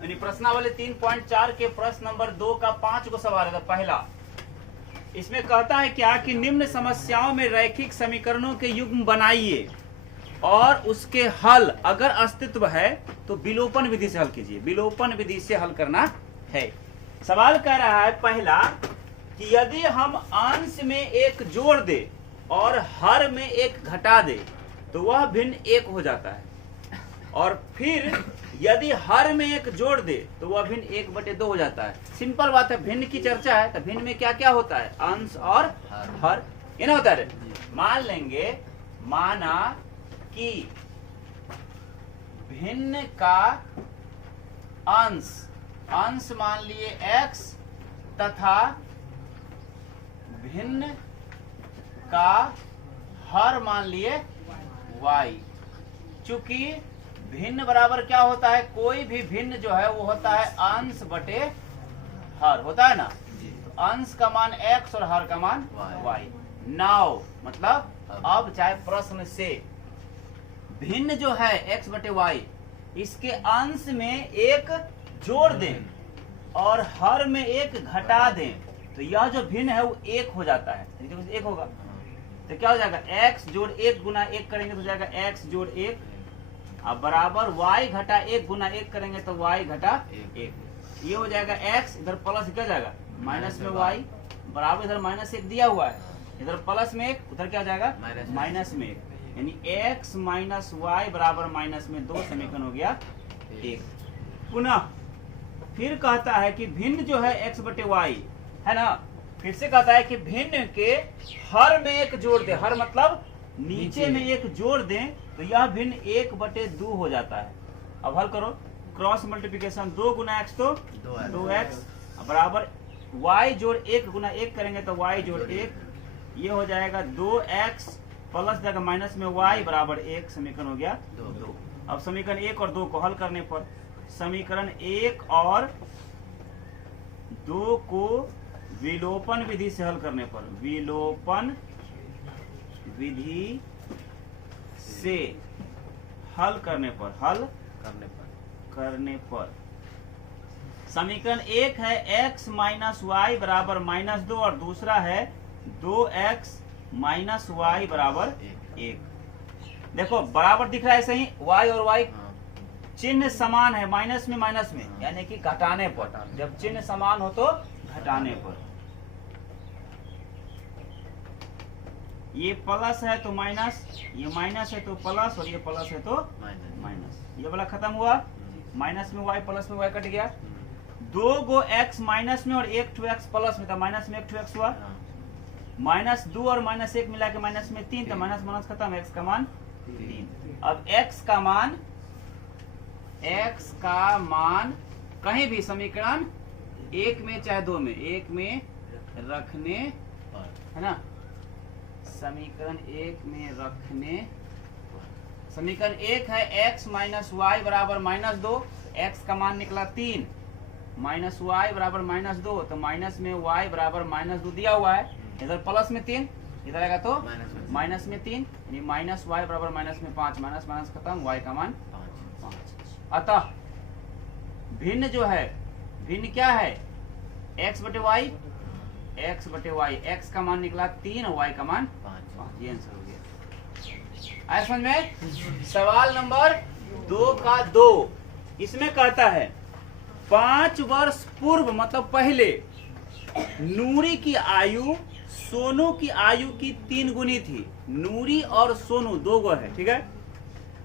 यानी प्रश्नावली 3.4 के प्रश्न नंबर 2 का 5 को सवाल है। पहला इसमें कहता है क्या कि निम्न समस्याओं में रैखिक समीकरणों के युग्म बनाइए और उसके हल अगर अस्तित्व है तो विलोपन विधि से हल कीजिए। विलोपन विधि से हल करना है। सवाल कह रहा है पहला कि यदि हम अंश में एक जोड़ दे और हर में एक घटा दे तो वह भिन्न एक हो जाता है, और फिर यदि हर में एक जोड़ दे तो वह भिन्न 1/2 हो जाता है। सिंपल बात है, भिन्न की चर्चा है तो भिन्न में क्या क्या होता है, अंश और हर, ये ना होता है। मान लेंगे, माना कि भिन्न का अंश मान लिए x तथा भिन्न का हर मान लिए y। चूंकि भिन्न बराबर क्या होता है, कोई भी भिन्न जो है वो होता है अंश बटे हर, होता है ना। तो अंश का मान x और हर का मान y। नाउ मतलब अब चाहे प्रश्न से भिन्न जो है x बटे y, इसके अंश में एक जोड़ दें और हर में एक घटा दें तो यह जो भिन्न है वो 1 हो जाता है। 1 होगा तो क्या हो जाएगा, x जोड़ 1 गुना 1 करेंगे तो जाएगा x जोड़ 1, अब बराबर y घटा 1 गुना 1 करेंगे तो y घटा 1। ये हो जाएगा x, इधर प्लस क्या जाएगा माइनस में y, बराबर इधर -1 दिया हुआ है, इधर प्लस में 1, उधर क्या जाएगा माइनस में 1, यानी x माइनस y बराबर -2। समीकरण हो गया 1। पुनः फिर कहता है कि भिन्न जो है x बटे y है ना, फिर से कहता है कि भिन्न के हर में एक जोड़ दे, हर मतलब नीचे में एक जोड़ दें तो यह भिन्न 1/2 हो जाता है। अब हल करो, क्रॉस मल्टीप्लिकेशन 2 गुना x तो 2x बराबर y जोड़ 1 गुना 1 करेंगे तो y जोड़ 1, ये हो जाएगा 2x प्लस जाएगा माइनस में y बराबर 1। समीकरण हो गया 2। अब समीकरण 1 और 2 को हल करने पर, समीकरण 1 और 2 को विलोपन विधि से हल करने पर, विलोपन विधि से हल करने पर समीकरण 1 है x माइनस वाई बराबर -2 और दूसरा है 2x माइनस वाई बराबर 1। देखो बराबर दिख रहा है सही, y और y चिन्ह समान है, माइनस में यानी कि घटाने पर, जब चिन्ह समान हो तो घटाने पर। ये प्लस है तो माइनस, ये माइनस है तो प्लस, और ये प्लस है तो माइनस। ये वाला खत्म हुआ, माइनस में y प्लस में y कट गया। 2 गो x माइनस में और 1 2x प्लस में, तो माइनस में 1 2x हुआ। -2 और -1 मिला के माइनस में 3, तो माइनस माइनस खत्म, x का मान 3। अब x का मान कहीं भी समीकरण 1 में चाहे 2 में, 1 में रखने है ना, समीकरण 1 में रखने, समीकरण 1 है x माइनस वाई बराबर -2, x का मान निकला 3, माइनस वाई बराबर -2, तो माइनस में y बराबर -2 दिया हुआ है, इधर प्लस में 3, इधर आएगा तो माइनस में 3, यानी माइनस वाई बराबर -5, माइनस माइनस खत्म, y का मान 5। अतः भिन्न जो है, भिन्न क्या है, x बटे y, x का मान निकला 3 और y का मान 5। ये आंसर हो गया। आया समझ में। सवाल नंबर 2 का 2, इसमें कहता है 5 वर्ष पूर्व मतलब पहले नूरी की आयु सोनू की आयु की 3 गुनी थी। नूरी और सोनू 2 गो है, ठीक है।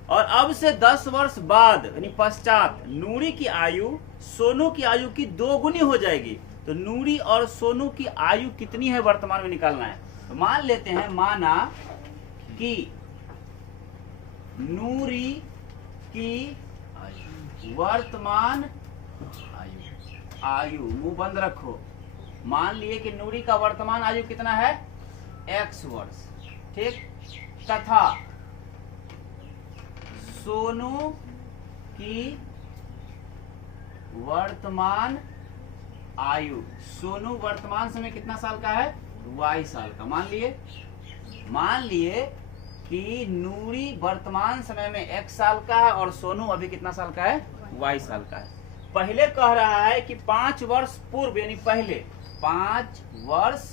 और अब से 10 वर्ष बाद यानी पश्चात नूरी की आयु सोनू की आयु की 2 गुनी हो जाएगी। तो नूरी और सोनू की आयु कितनी है वर्तमान में निकालना है। तो मान लेते हैं, माना कि नूरी की वर्तमान आयु, मुंह बंद रखो, मान लिए कि नूरी का वर्तमान आयु कितना है, x वर्ष, ठीक, तथा सोनू की वर्तमान आयु, सोनू वर्तमान समय कितना साल का है, y साल का। मान लिए कि नूरी वर्तमान समय में x साल का है और सोनू अभी कितना साल का है, y साल का है। पहले कह रहा है कि 5 वर्ष पूर्व, यानी पहले 5 वर्ष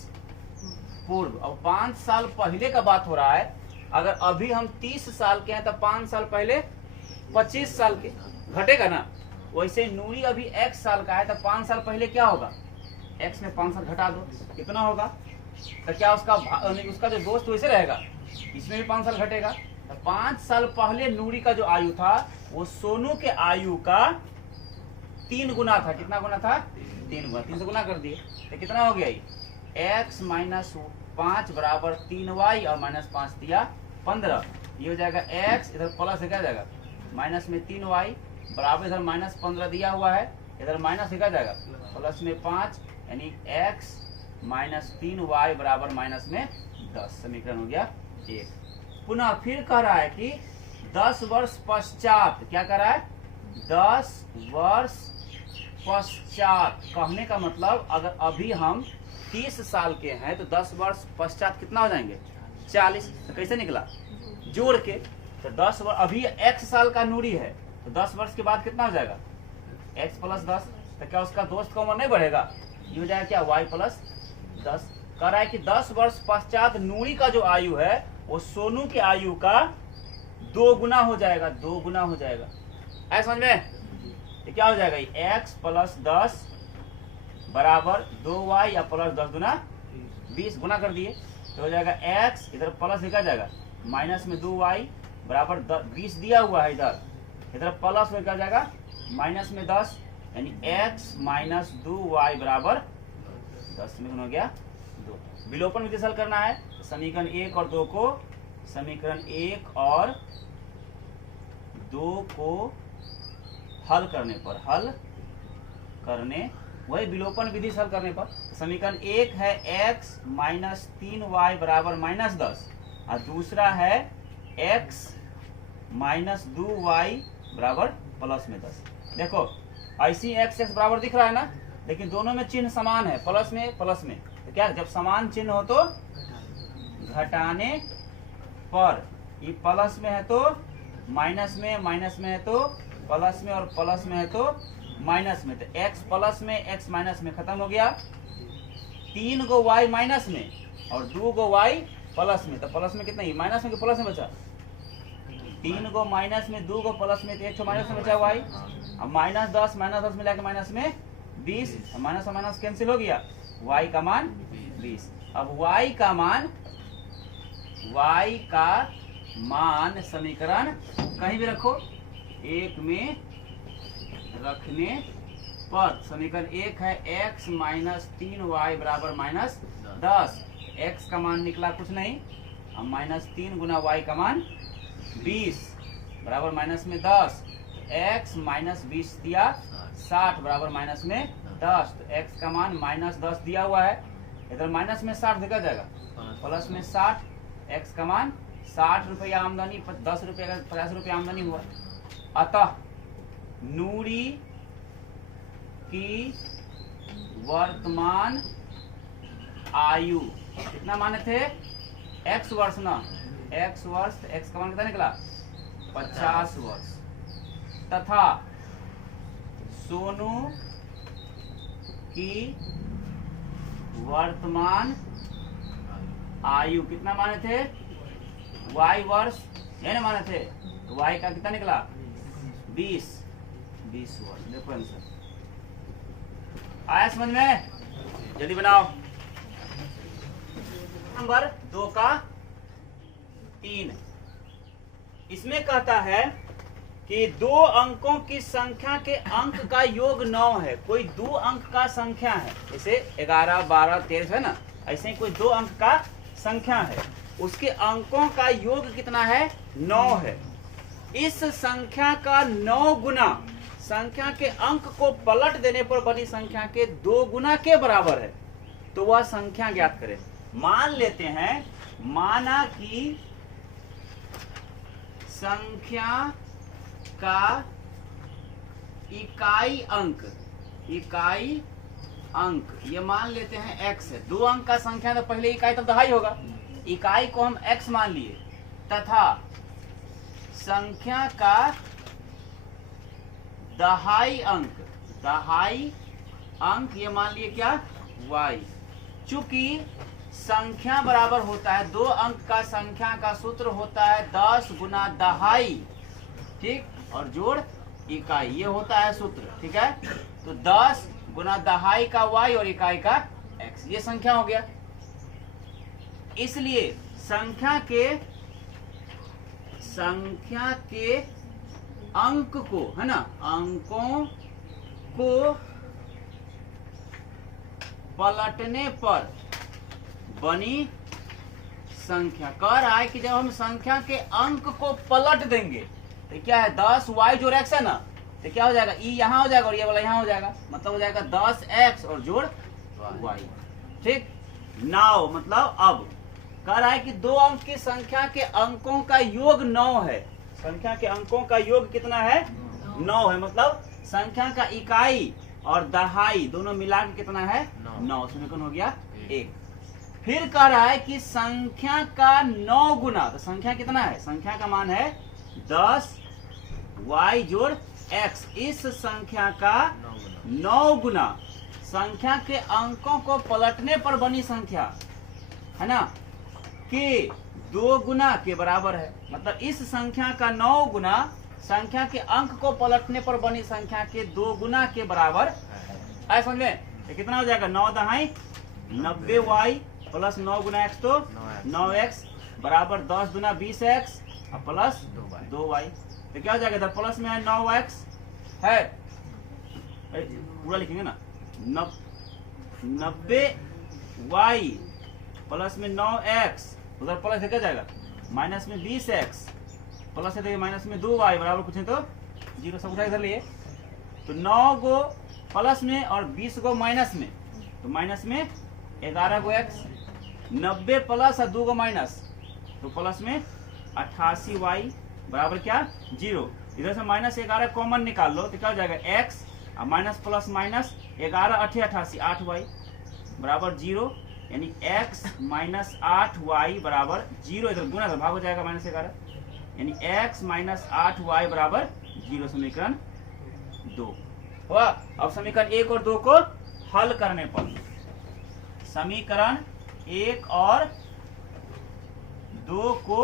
पूर्व, और 5 साल पहले का बात हो रहा है। अगर अभी हम 30 साल के हैं तो 5 साल पहले 25 साल के, घटेगा ना। वैसे नूरी अभी x साल का है तो 5 साल पहले क्या होगा, x में 5 साल घटा दो, कितना होगा। तो क्या उसका जो दोस्त वैसे रहेगा, इसमें भी 5 साल घटेगा। तो 5 साल पहले नूरी का जो आयु था वो सोनू के आयु का 3 गुना था। कितना गुना था, 3 गुना। 3 से गुना कर दिए तो कितना हो गया, x माइनस 5 बराबर 3y और माइनस 5 दिया 15। ये हो जाएगा x, इधर प्लस क्या जाएगा, माइनस में 3y बराबर, इधर माइनस 15 दिया हुआ है, इधर माइनस क्या जाएगा, प्लस में 5, यानी x माइनस 3y बराबर माइनस में 10। समीकरण हो गया 1। पुनः फिर कह रहा है कि 10 वर्ष पश्चात, क्या कह रहा है, 10 वर्ष पश्चात। कहने का मतलब अगर अभी हम 30 साल के हैं तो 10 वर्ष पश्चात कितना हो जाएंगे, 40। तो कैसे निकला, जोड़ के। तो 10 वर्ष, अभी x साल का नूरी है तो 10 वर्ष के बाद कितना हो जाएगा, x प्लस 10। तो क्या उसका दोस्त का उम्र नहीं बढ़ेगा, ये हो जाएगा क्या, y प्लस 10। कह रहा है कि 10 वर्ष पश्चात नूरी का जो आयु है वो सोनू के आयु का 2 गुना हो जाएगा, 2 गुना हो जाएगा। ऐसा समझ में, तो क्या हो जाएगा, x प्लस 10 बराबर 2y या प्लस 10 गुना 20, गुना कर दिए तो हो जाएगा x, इधर प्लस लिखा जाएगा, माइनस में 2y बराबर 20 दिया हुआ है, इधर प्लस में क्या जाएगा, माइनस में 10, यानी x माइनस 2y बराबर 10 में हो गया 2। विलोपन विधि से हल करना है। समीकरण 1 और 2 को, समीकरण 1 और 2 को हल करने पर, हल करने, वही विलोपन विधि से हल करने पर, समीकरण 1 है x माइनस 3y बराबर माइनस 10 और दूसरा है x माइनस 2y बराबर प्लस में 10। देखो ऐसी x x बराबर दिख रहा है ना, लेकिन दोनों में चिन्ह समान है, प्लस में प्लस में। तो क्या, जब समान चिन्ह हो तो घटाने पर, ये प्लस में है तो माइनस में, माइनस में है तो प्लस में, और प्लस में है तो माइनस में। तो x प्लस में, x माइनस में खत्म हो गया। 3 गो y माइनस में और 2 गो y प्लस में। तो प्लस में कितना, माइनस में कि प्लस में बचा, 3 गो माइनस में, 2 गो प्लस में, तो 1 माइनस में बचा y। अब माइनस 10 मिला के माइनस में 20, माइनस और माइनस कैंसिल हो गया, y का मान 20। अब y का मान समीकरण कहीं भी रखो, 1 में रखने पर समीकरण 1 है x माइनस 3y बराबर माइनस 10। x का मान निकला कुछ नहीं, अब माइनस 3 गुना y का मान 20 बराबर माइनस में 10। x माइनस 20 दिया 60 बराबर माइनस में 10। तो x का मान माइनस 10 दिया हुआ है, इधर माइनस में 60 देखा जाएगा, प्लस में 60। x का मान 60 रुपया आमदनी, 10 रुपये का 50 रुपया आमदनी हुआ। अतः नूरी की वर्तमान आयु कितना माने थे, x वर्ष ना, x वर्ष, x का मान कितना निकला 50 वर्ष। तथा सोनू की वर्तमान आयु कितना माने थे, y वर्ष है ना माने थे, तो y का कितना निकला 20 वर्ष। देखो आंसर आया समझ में, जल्दी बनाओ। नंबर 2 का 3, इसमें कहता है कि 2 अंकों की संख्या के अंक का योग 9 है। कोई 2 अंक का संख्या है, जैसे 11, 12, 13 है ना, ऐसे ही कोई 2 अंक का संख्या है, उसके अंकों का योग कितना है, 9 है। इस संख्या का 9 गुना संख्या के अंक को पलट देने पर बनी संख्या के 2 गुना के बराबर है, तो वह संख्या ज्ञात करें। मान लेते हैं, माना कि संख्या का इकाई अंक ये मान लेते हैं x है। 2 अंक का संख्या तो पहले इकाई तब दहाई होगा, इकाई को हम x मान लिए, तथा संख्या का दहाई अंक दहाई अंक, ये मान लिए क्या y। चूंकि संख्या बराबर होता है, 2 अंक का संख्या का सूत्र होता है 10 गुना दहाई, ठीक, और जोड़ इकाई, ये होता है सूत्र, ठीक है। तो 10 गुना दहाई का y और इकाई का x, ये संख्या हो गया। इसलिए संख्या के अंक को, है ना, अंकों को पलटने पर बनी संख्या, कह रहा है कि जब हम संख्या के अंक को पलट देंगे तो क्या है, 10y जोड़ x है ना, तो क्या हो जाएगा, ई यहाँ हो जाएगा और ये वाला यहाँ हो जाएगा, मतलब हो जाएगा 10x और जोड़ y, ठीक। नाउ मतलब अब कह रहा है कि 2 अंक की संख्या के अंकों का योग 9 है, संख्या के अंकों का योग कितना है, 9 है, मतलब संख्या का इकाई और दहाई दोनों मिला के कितना है, 9, समीकरण हो गया 1। फिर कह रहा है कि संख्या का 9 गुना, तो संख्या कितना है, संख्या का मान है 10y जोड़ x, इस संख्या का 9 गुना संख्या के अंकों को पलटने पर बनी संख्या, है ना, के 2 गुना के बराबर है। मतलब इस संख्या का 9 गुना संख्या के अंक को पलटने पर बनी संख्या के 2 गुना के बराबर है। समझ में, तो कितना हो जाएगा, 9 दहाई 90y प्लस 9 गुना x, तो 9x बराबर 10 गुना 20x और प्लस 2y, तो क्या हो जाएगा, इधर प्लस में है 9x है, पूरा लिखेंगे ना, 90y प्लस में 9x, उधर प्लस क्या जाएगा, माइनस में 20x प्लस है, तो माइनस में 2y बराबर कुछ है तो 0, सब उठा इधर लिए। तो 9 गो प्लस में और 20 गो माइनस में, तो माइनस में 11 गो x, 90 प्लस और 2 गो माइनस, तो प्लस में 88y बराबर क्या 0। इधर से माइनस 11 कॉमन निकाल लो तो क्या हो जाएगा, x और माइनस प्लस माइनस 11 8 88 8y बराबर 0, यानी x माइनस 8y बराबर 0, इधर गुना भाग हो जाएगा माइनस 11, यानी x माइनस 8y बराबर 0, समीकरण 2 हुआ। अब समीकरण 1 और 2 को हल करने पर, समीकरण 1 और 2 को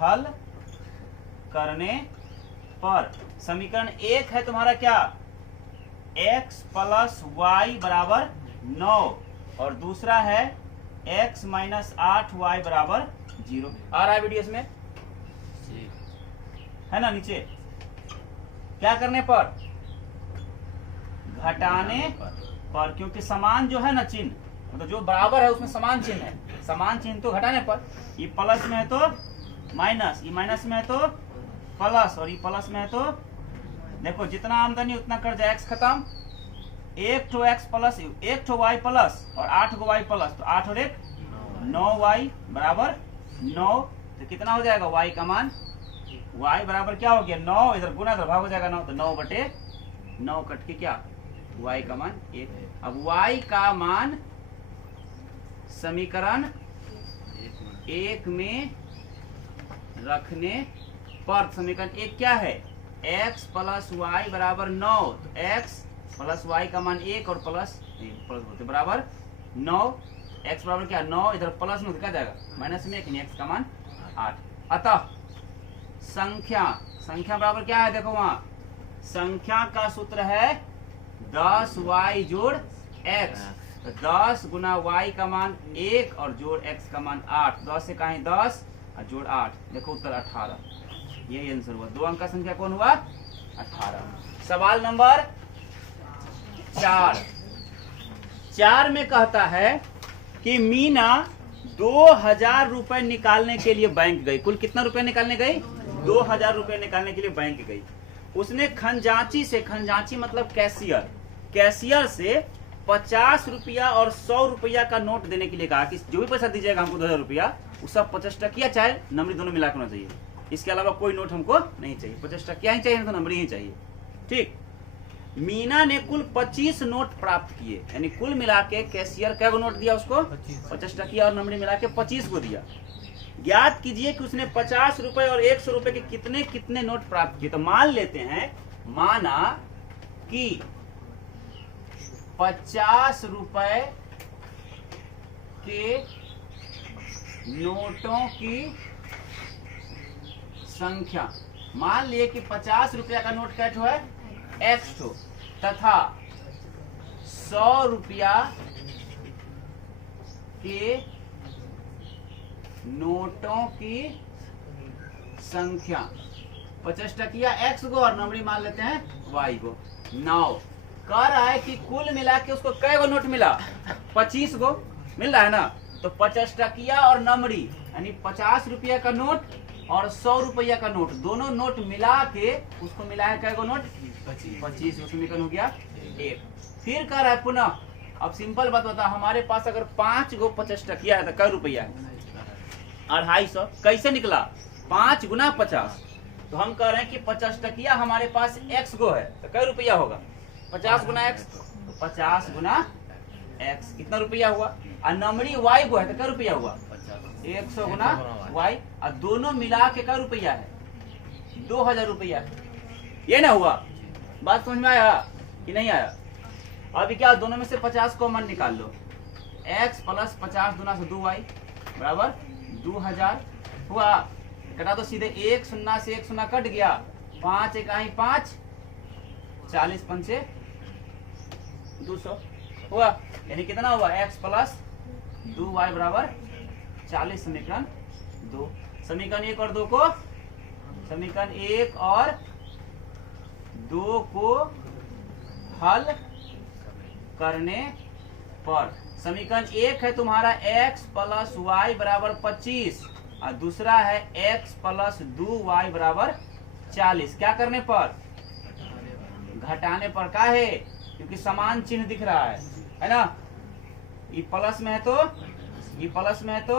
हल करने पर, समीकरण 1 है तुम्हारा क्या, x प्लस वाई बराबर 9 और दूसरा है x माइनस 8y बराबर 0। आ रहा है वीडियो इसमें, है ना, नीचे क्या करने पर, घटाने पर, क्योंकि समान जो है ना चिन्ह, मतलब जो बराबर है उसमें समान चिन्ह है, समान चिन्ह तो घटाने पर, ये प्लस में है तो माइनस, ये माइनस में है तो प्लस, और ये प्लस में है तो देखो जितना आमदनी उतना कर जाए, x खत्म, 1 ठो x प्लस 1 ठो y प्लस और 8 गो y प्लस, तो 8 और 1 9y बराबर 9, तो कितना हो जाएगा y का मान, y बराबर क्या हो गया 9, इधर गुना इधर भाग हो जाएगा 9, तो 9 बटे 9 कट के क्या y का मान 1। अब y का मान समीकरण 1 में रखने पर, समीकरण 1 क्या है, x प्लस वाई बराबर 9, तो x प्लस वाई का मान 1 और प्लस होते बराबर 9, x बराबर क्या 9, इधर प्लस में क्या जाएगा माइनस में, x का मान 8। अतः संख्या बराबर क्या है, देखो वहां संख्या का सूत्र है 10y जोड़ x, तो 10 गुना y का मान 1 और जोड़ x का मान 8, 10 से कहीं 10 और जोड़ 8, देखो उत्तर 18, यही आंसर हुआ। 2 अंक का संख्या कौन हुआ, 18। सवाल नंबर 4 में कहता है कि मीना 2000 रुपए निकालने के लिए बैंक गई। कुल कितना रुपए निकालने गई, 2000 रुपए निकालने के लिए बैंक गई। उसने खजांची मतलब कैशियर से 50 रुपया और 100 रुपया का नोट देने के लिए कहा कि जो भी पैसा दीजिएगा हमको 2000 रुपया, वो सब 50 टकिया चाहे नंबरी दोनों मिला होना चाहिए, इसके अलावा कोई नोट हमको नहीं चाहिए, 50 टकिया ही चाहिए, तो नंबरी ही चाहिए, ठीक। मीना ने कुल 25 नोट प्राप्त किए, यानी कुल मिला के कैशियर क्या नोट दिया उसको, 50 टकिया और नंबरी मिला के 25 को दिया। ज्ञात कीजिए कि उसने 50 रुपए और 100 रुपए के कितने कितने नोट प्राप्त किए। तो मान लेते हैं, माना कि 50 रुपए के नोटों की संख्या। मान लिए कि 50 रुपया का नोट कैट है एक्स ठो तथा 100 रुपया के नोटों की संख्या। 50 टकिया एक्स को और नंबरी मान लेते हैं वाई को। नाउ कह रहा है कि कुल मिला के उसको कै गो नोट मिला, 25 गो मिल रहा है ना। तो 50 टकिया और नंबरी यानी 50 रुपया का नोट और 100 रुपया का नोट, दोनों नोट मिला के उसको मिला है कै गो नोट 25। उसमें हो गया 1। फिर कह रहा है पुनः, अब सिंपल बात बता, हमारे पास अगर 5 गो 50 टकिया है तो कै रुपया है 250। कैसे निकला 5 गुना 50। तो हम कह रहे हैं कि 50 टकिया हमारे पास x गो है तो कै रुपया होगा 50 गुना x। तो 50 गुना x कितना रुपया हुआ। और नंबरी y गो है तो कै रुपया हुआ 100 गुना y। और दोनों मिला के कै रुपया है 2000 रुपया। ये ना हुआ, बात समझ में आया कि नहीं आया। अभी क्या, दोनों में से 50 कॉमन निकाल लो। x प्लस 50 दूना से 2y बराबर 2000 हुआ। कटा तो सीधे 1 शून्य से 1 शून्य कट गया, 5 इकाई 5, 40 पंचे 200 हुआ। यानी कितना हुआ x प्लस 2y बराबर 40। समीकरण 2। समीकरण 1 और 2 को, समीकरण 1 और 2 को हल करने पर समीकरण 1 है तुम्हारा x प्लस वाई बराबर 25 और दूसरा है x प्लस 2y बराबर 40। क्या करने पर, घटाने पर। का है, क्योंकि समान चिन्ह दिख रहा है ना। ये प्लस में है तो ये प्लस में है तो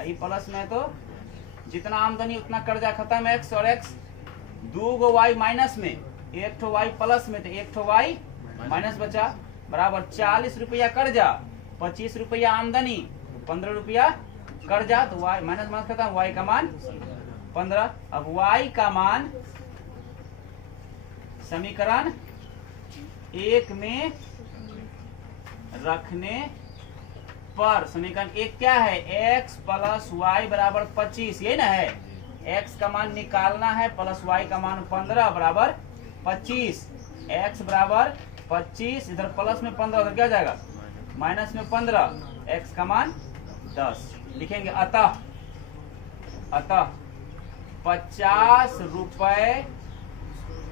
ये प्लस में है तो जितना आमदनी उतना कर्जा खत्म। x और x, 2 गो y माइनस में, 1 ठो y प्लस में, तो 1 ठो y माइनस बचा बराबर 40 रुपया कर्जा, 25 रुपया आमदनी, 15 रुपया कर्जा। तो y माइनस माइनस खत्म, y का मान 15। अब y का मान समीकरण 1 में रखने पर, समीकरण 1 क्या है, x प्लस वाई बराबर 25, ये ना है। x का मान निकालना है प्लस y का मान 15 बराबर 25। x बराबर 25, इधर प्लस में 15, उधर क्या जाएगा माइनस में 15, x का मान 10 लिखेंगे। अतः 50 रुपए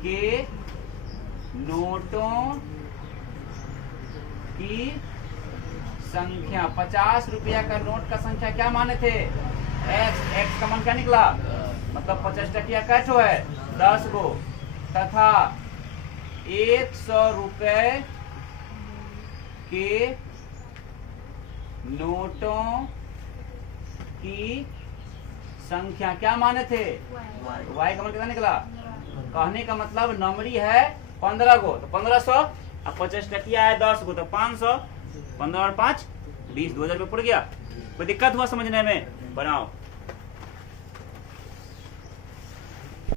के नोटों की संख्या, 50 रुपया का नोट का संख्या क्या माने थे x का मान क्या निकला, मतलब 50 टकिया कैसे है 10 गो, तथा 100 रुपए के नोटों की संख्या क्या माने थे, y का मान कितना निकला। कहने का मतलब नंबरी है 15 गो तो 1500, अब 50 टकिया है 10 गो तो 500, 15 और 5 20, 2000 रुपये पड़ गया। कोई दिक्कत हुआ समझने में, बनाओ।